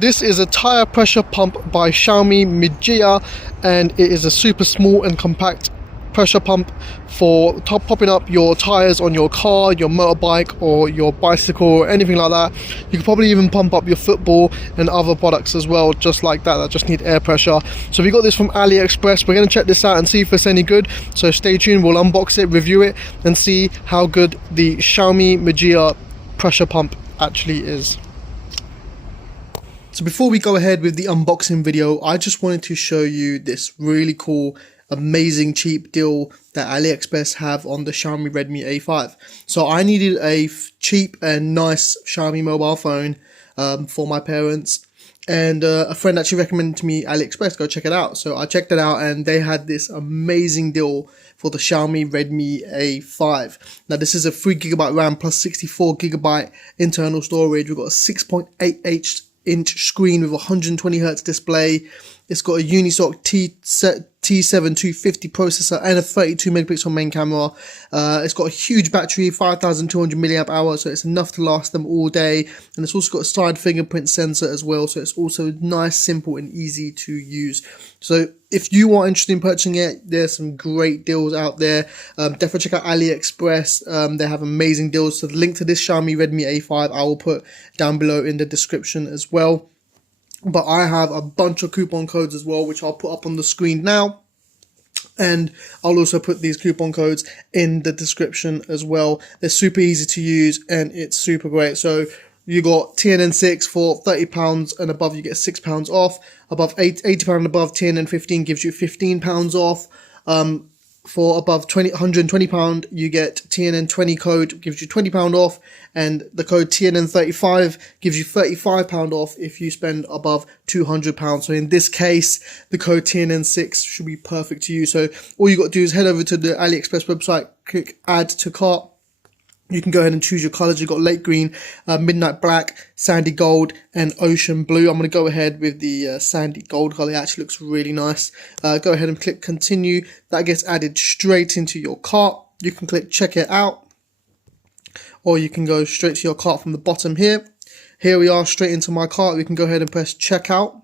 This is a tire pressure pump by Xiaomi Mijia, and it is a super small and compact pressure pump for popping up your tires on your car, your motorbike, or your bicycle, or anything like that. You can probably even pump up your football and other products as well, just like that just need air pressure. So we got this from AliExpress. We're going to check this out and see if it's any good, so stay tuned. We'll unbox it, review it, and see how good the Xiaomi Mijia pressure pump actually is. So before we go ahead with the unboxing video, I just wanted to show you this really cool, amazing cheap deal that AliExpress have on the Xiaomi Redmi A5. So I needed a cheap and nice Xiaomi mobile phone for my parents, and a friend actually recommended to me AliExpress, go check it out. So I checked it out and they had this amazing deal for the Xiaomi Redmi A5. Now this is a 3GB RAM plus 64GB internal storage. We've got a 6.8-inch screen with a 120Hz display. It's got a Unisoc T7 250 processor and a 32 megapixel main camera. It's got a huge battery, 5,200 milliamp hours, so it's enough to last them all day. And it's also got a side fingerprint sensor as well, so it's also nice, simple, and easy to use. So if you are interested in purchasing it, there's some great deals out there. Definitely check out AliExpress. They have amazing deals. So the link to this Xiaomi Redmi A5 I will put down below in the description as well. But I have a bunch of coupon codes as well, which I'll put up on the screen now. And I'll also put these coupon codes in the description as well. They're super easy to use and it's super great. So you got TNN6 for £30 and above, you get £6 off. Above £80 and above, TNN 15 gives you £15 off. For above £120, you get TNN 20 code, gives you £20 off, and the code TNN 35 gives you £35 off if you spend above £200. So in this case, the code TNN 6 should be perfect to you. So all you got to do is head over to the AliExpress website, click add to cart. You can go ahead and choose your colors. You've got late green, midnight black, sandy gold, and ocean blue. I'm going to go ahead with the sandy gold color. It actually looks really nice. Go ahead and click continue. That gets added straight into your cart. You can click check it out, or you can go straight to your cart from the bottom here. Here we are, straight into my cart. We can go ahead and press checkout.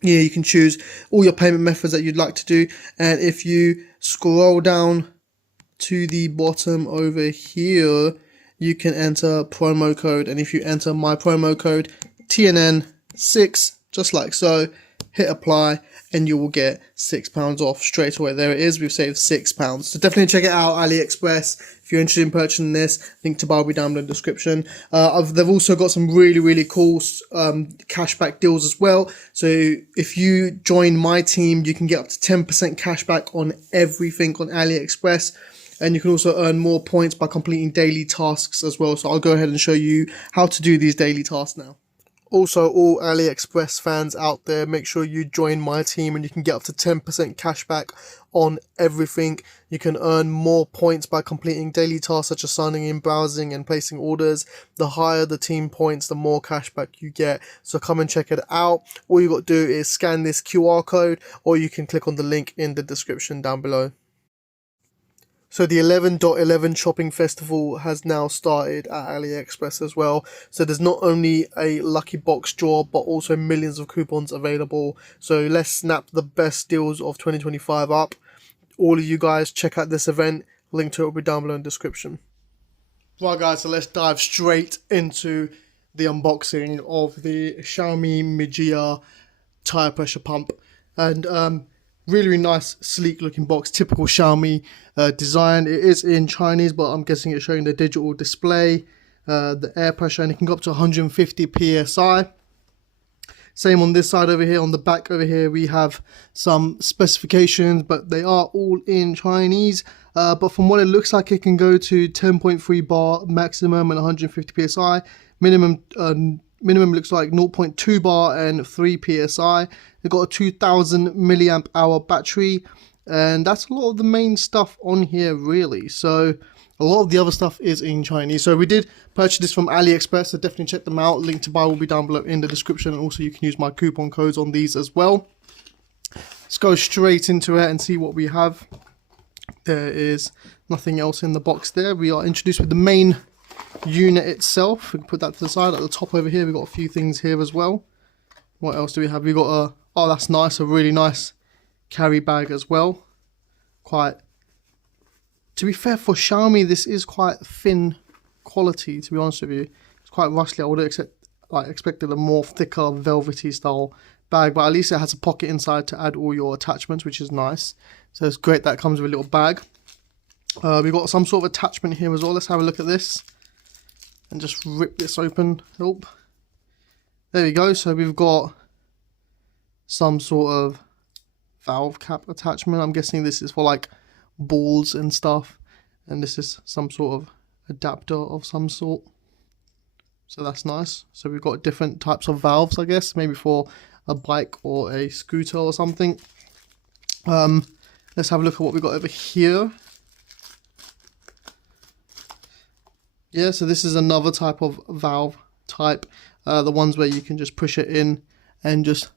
Here you can choose all your payment methods that you'd like to do. And if you scroll down to the bottom over here, you can enter promo code, and if you enter my promo code TNN6 just like so, hit apply, and you will get £6 off straight away. There it is, we've saved £6. So definitely check it out, AliExpress, if you're interested in purchasing this. Link to buy will be down in the description. They've also got some really cool cashback deals as well. So if you join my team, you can get up to 10% cashback on everything on AliExpress. And you can also earn more points by completing daily tasks as well. So I'll go ahead and show you how to do these daily tasks now. Also, all AliExpress fans out there, make sure you join my team and you can get up to 10% cashback on everything. You can earn more points by completing daily tasks such as signing in, browsing, and placing orders. The higher the team points, the more cashback you get. So come and check it out. All you got to do is scan this QR code, or you can click on the link in the description down below. So the 11.11 shopping festival has now started at AliExpress as well. So there's not only a lucky box draw, but also millions of coupons available. So let's snap the best deals of 2025 up. All of you guys, check out this event. Link to it will be down below in the description. Right guys, so let's dive straight into the unboxing of the Xiaomi Mijia tire pressure pump. And really nice, sleek looking box, typical Xiaomi design. It is in Chinese, but I'm guessing it's showing the digital display, the air pressure, and it can go up to 150 psi. Same on this side over here. On the back over here, we have some specifications, but they are all in Chinese. But from what it looks like, it can go to 10.3 bar maximum and 150 psi. Minimum looks like 0.2 bar and 3 psi. They've got a 2000 milliamp hour battery, and that's a lot of the main stuff on here really. So a lot of the other stuff is in Chinese. So we did purchase this from AliExpress, so definitely check them out. Link to buy will be down below in the description, and also you can use my coupon codes on these as well. Let's go straight into it and see what we have. There is nothing else in the box there. We are introduced with the main unit itself. We can put that to the side. At the top over here, we've got a few things here as well. What else do we have? We got a, oh that's nice, a really nice carry bag as well. Quite, to be fair, for Xiaomi this is quite thin quality, to be honest with you. It's quite rustly. I would have expected a more thicker velvety style bag, but at least it has a pocket inside to add all your attachments, which is nice. So it's great that it comes with a little bag. We've got some sort of attachment here as well. Let's have a look at this and just rip this open. Oh, there we go. So we've got some sort of valve cap attachment. I'm guessing this is for like balls and stuff, and this is some sort of adapter of some sort. So that's nice. So we've got different types of valves, I guess, maybe for a bike or a scooter or something. Let's have a look at what we got over here. Yeah, so this is another type of valve type, the ones where you can just push it in and just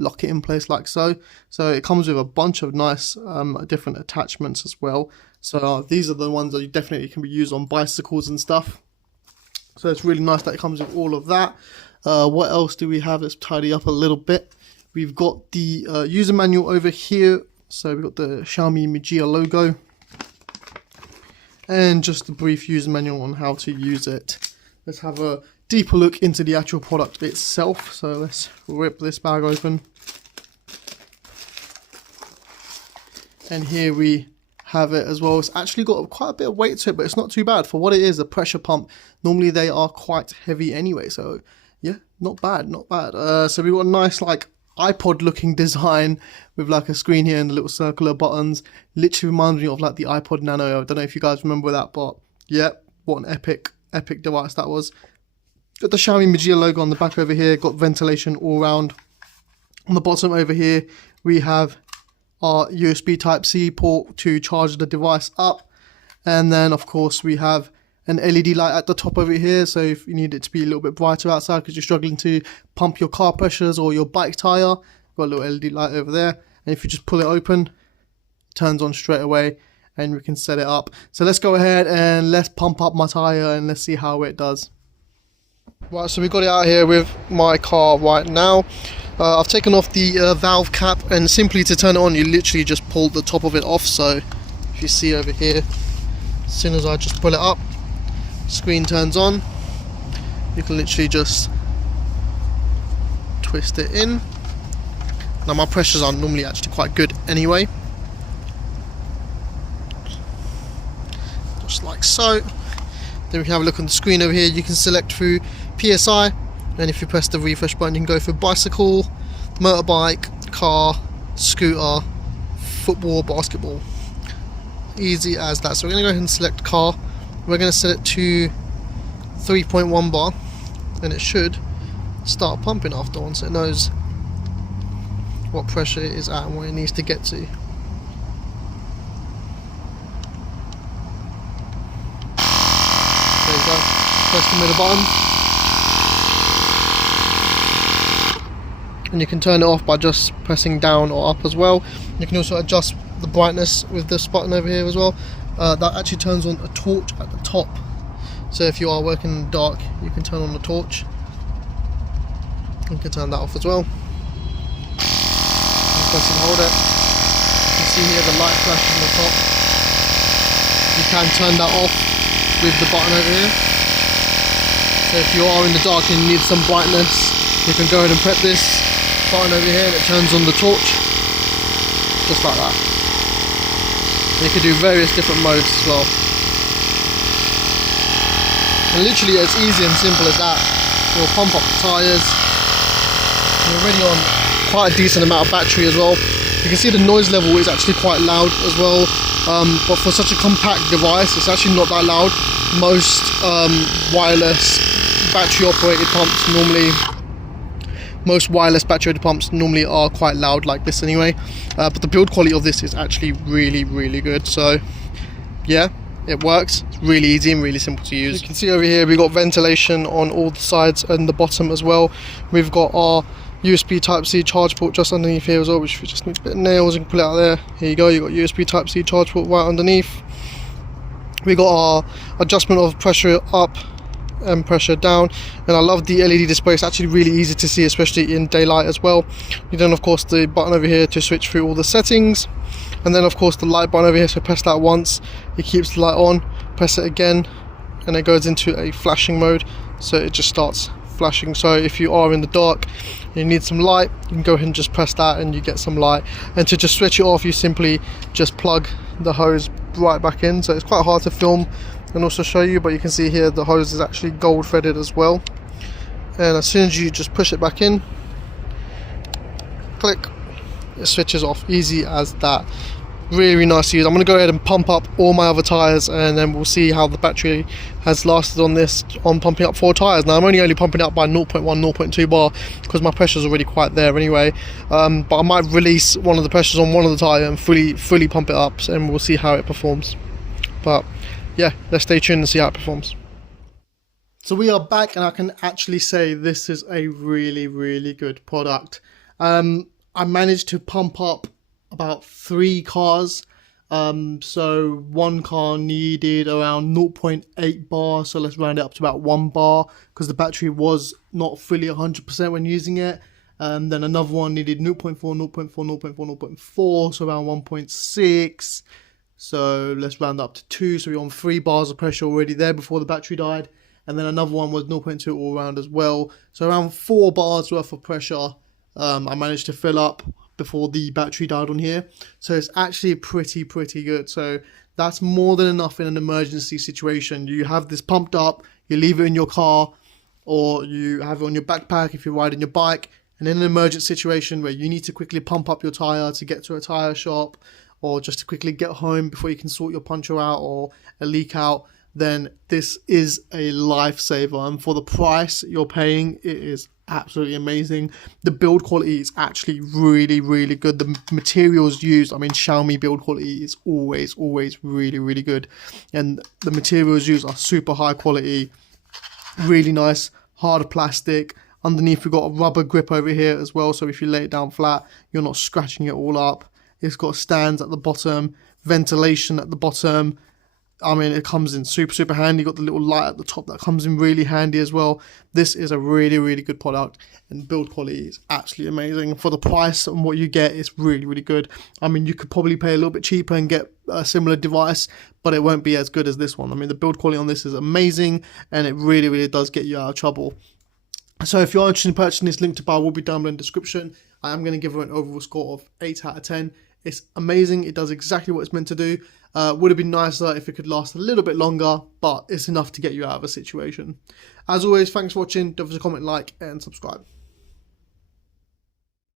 lock it in place like so. So it comes with a bunch of nice different attachments as well. So these are the ones that you definitely can be used on bicycles and stuff. So it's really nice that it comes with all of that. What else do we have? Let's tidy up a little bit. We've got the user manual over here. So we've got the Xiaomi Mijia logo. And just a brief user manual on how to use it. Let's have a deeper look into the actual product itself. So let's rip this bag open. And here we have it as well. It's actually got quite a bit of weight to it, but it's not too bad for what it is. A pressure pump, normally they are quite heavy anyway, so yeah, not bad, not bad. So we've got a nice like iPod looking design with like a screen here and the little circular buttons. Literally reminds me of like the iPod Nano. I don't know if you guys remember that, but yeah, what an epic device that was. Got the Xiaomi Mijia logo on the back over here. Got ventilation all around. On the bottom over here we have our USB Type-C port to charge the device up, and then of course we have an LED light at the top over here, so if you need it to be a little bit brighter outside because you're struggling to pump your car pressures or your bike tire, got a little LED light over there, and if you just pull it open, it turns on straight away and we can set it up. So let's go ahead and let's pump up my tire and let's see how it does. Right, so we've got it out here with my car right now. I've taken off the valve cap, and simply to turn it on you literally just pull the top of it off. So if you see over here, as soon as I just pull it up, screen turns on. You can literally just twist it in. Now my pressures are normally actually quite good anyway, just like so. Then we can have a look on the screen over here. You can select through PSI, and if you press the refresh button you can go for bicycle, motorbike, car, scooter, football, basketball. Easy as that. So we're going to go ahead and select car. We're going to set it to 3.1 bar, and it should start pumping after once it knows what pressure it is at and what it needs to get to. There you go. Press the middle button, and you can turn it off by just pressing down or up as well. You can also adjust the brightness with this button over here as well. That actually turns on a torch at the top, so if you are working in the dark you can turn on the torch. You can turn that off as well. Press and hold it. You can see here the light flash on the top. You can turn that off with the button over here. So if you are in the dark and you need some brightness, you can go ahead and press this button over here and it turns on the torch, just like that. And you can do various different modes as well. And literally it's easy and simple as that. You'll pump up the tyres. You're already on quite a decent amount of battery as well. You can see the noise level is actually quite loud as well, but for such a compact device it's actually not that loud. Most wireless battery operated pumps normally are quite loud like this anyway, but the build quality of this is actually really good. So yeah, it works. It's really easy and really simple to use. You can see over here we've got ventilation on all the sides and the bottom as well. We've got our USB Type-C charge port just underneath here as well, which we just need a bit of nails and pull it out there. Here you go, you've got USB Type-C charge port right underneath. We got our adjustment of pressure up and pressure down. And I love the LED display, it's actually really easy to see, especially in daylight as well. You then of course the button over here to switch through all the settings, and then of course the light button over here, so press that once, it keeps the light on, press it again and it goes into a flashing mode, so it just starts flashing. So if you are in the dark, you need some light, you can go ahead and just press that and you get some light. And to just switch it off, you simply just plug the hose right back in. So it's quite hard to film and also show you, but you can see here the hose is actually gold threaded as well. And as soon as you just push it back in, click, it switches off, easy as that. Really nice to use. I'm going to go ahead and pump up all my other tyres, and then we'll see how the battery has lasted on this, on pumping up 4 tyres. Now I'm only pumping up by 0.1, 0.2 bar because my pressure's already quite there anyway, but I might release one of the pressures on one of the tyre and fully pump it up, and we'll see how it performs. But yeah, let's stay tuned and see how it performs. So we are back, and I can actually say this is a really good product. I managed to pump up about 3 cars, so one car needed around 0.8 bar, so let's round it up to about 1 bar because the battery was not fully 100% when using it. Then another one needed 0.4, 0.4, 0.4, 0.4, so around 1.6. So let's round up to 2, so we're on 3 bars of pressure already there before the battery died. And then another one was 0.2 all round as well, so around 4 bars worth of pressure I managed to fill up before the battery died on here. So it's actually pretty good. So that's more than enough in an emergency situation. You have this pumped up, you leave it in your car, or you have it on your backpack if you're riding your bike, and in an emergency situation where you need to quickly pump up your tire to get to a tire shop, or just to quickly get home before you can sort your puncture out or a leak out, then this is a lifesaver. And for the price you're paying, it is absolutely amazing. The build quality is actually really good. The materials used, I mean, Xiaomi build quality is always really good, and the materials used are super high quality, really nice hard plastic. Underneath we've got a rubber grip over here as well, so if you lay it down flat you're not scratching it all up. It's got stands at the bottom, ventilation at the bottom. I mean, it comes in super handy. Got the little light at the top that comes in really handy as well. This is a really good product, and build quality is absolutely amazing. For the price and what you get, it's really good. I mean, you could probably pay a little bit cheaper and get a similar device, but it won't be as good as this one. I mean, the build quality on this is amazing, and it really does get you out of trouble. So if you're interested in purchasing this, link to buy will be down below in the description. I am going to give it an overall score of 8 out of 10. It's amazing. It does exactly what it's meant to do. Would have been nicer if it could last a little bit longer, but it's enough to get you out of a situation. As always, thanks for watching. Don't forget to comment, like, and subscribe.